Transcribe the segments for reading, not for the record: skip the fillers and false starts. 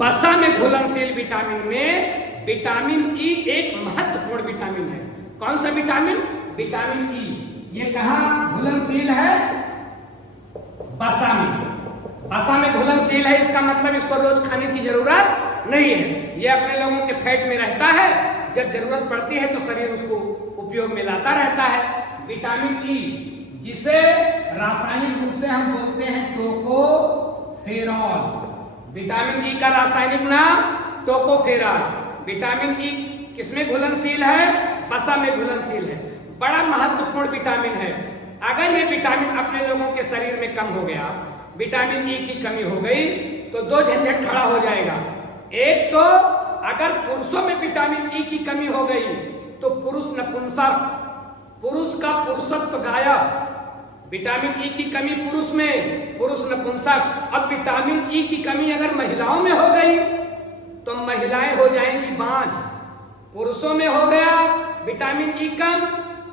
वसा में घुलनशील विटामिन में विटामिन ई एक महत्वपूर्ण विटामिन है। कौन सा विटामिन? Vitamin E. ये कहाँ घुलनशील है? वसा में। वसा में घुलनशील है, इसका मतलब इसको रोज खाने की जरूरत नहीं है। ये अपने लोगों के फैट में रहता है, जब जरूरत पड़ती है तो शरीर उसको उपयोग में लाता रहता है। विटामिन ई, जिसे रासायनिक रूप से हम बोलते हैं टोकोफेरॉल। विटामिन ई का रासायनिक नाम टोकोफेरॉल। विटामिन ई किसमें घुलनशील है? वसा में घुलनशील है। बड़ा महत्वपूर्ण विटामिन है। अगर ये विटामिन अपने लोगों के शरीर में कम हो गया, विटामिन ई की कमी हो गई, तो दो झंझट खड़ा हो जाएगा। एक तो अगर पुरुषों में विटामिन ई की कमी हो गई तो पुरुष नपुंसक, पुरुष का पुरुषत्व गायब। विटामिन ई की कमी पुरुष में, पुरुष नपुंसक। अब विटामिन ई की कमी अगर महिलाओं में हो गई तो महिलाएं हो जाएंगी बांझ। पुरुषों में हो गया विटामिन ई कम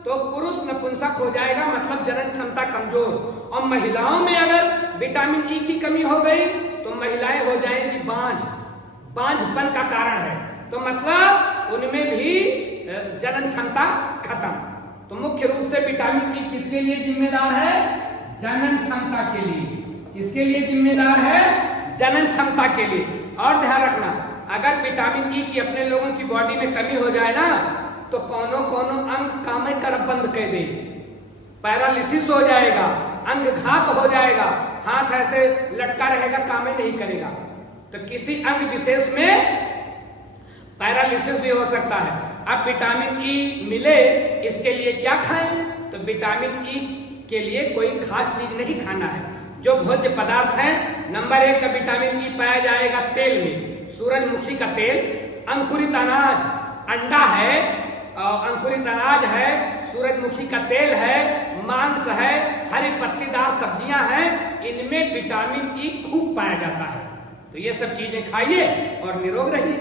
तो पुरुष नपुंसक हो जाएगा, मतलब जनन क्षमता कमजोर। और महिलाओं में अगर विटामिन ई की कमी हो गई तो महिलाएं हो जाएंगी बांझ। बांझपन का कारण है, तो मतलब उनमें भी जनन क्षमता खत्म। तो मुख्य रूप से विटामिन ई किसके लिए जिम्मेदार है? जनन क्षमता के लिए। किसके लिए जिम्मेदार है? जनन क्षमता के लिए। और ध्यान रखना, अगर विटामिन ई की अपने लोगों की बॉडी में कमी हो जाए ना, तो कोनो अंग काम कर बंद कर दे, पैरालिसिस हो जाएगा, अंग घात हो जाएगा, हाथ ऐसे लटका रहेगा, काम ही नहीं करेगा। तो किसी अंग विशेष में पैरालिसिस भी हो सकता है। अब विटामिन ई मिले, इसके लिए क्या खाएं? तो विटामिन ई के लिए कोई खास चीज नहीं खाना है। जो भोज्य पदार्थ है, नंबर 1 का विटामिन ई पाया जाएगा तेल में। सूरजमुखी का तेल, अंकुरित अनाज, अंडा है, अंकुरित अनाज है, सूरजमुखी का तेल है, मांस है, हरी पत्तीदार सब्जियां हैं, इनमें विटामिन ई खूब पाया जाता है। तो ये सब चीजें खाइए और निरोग रहिए।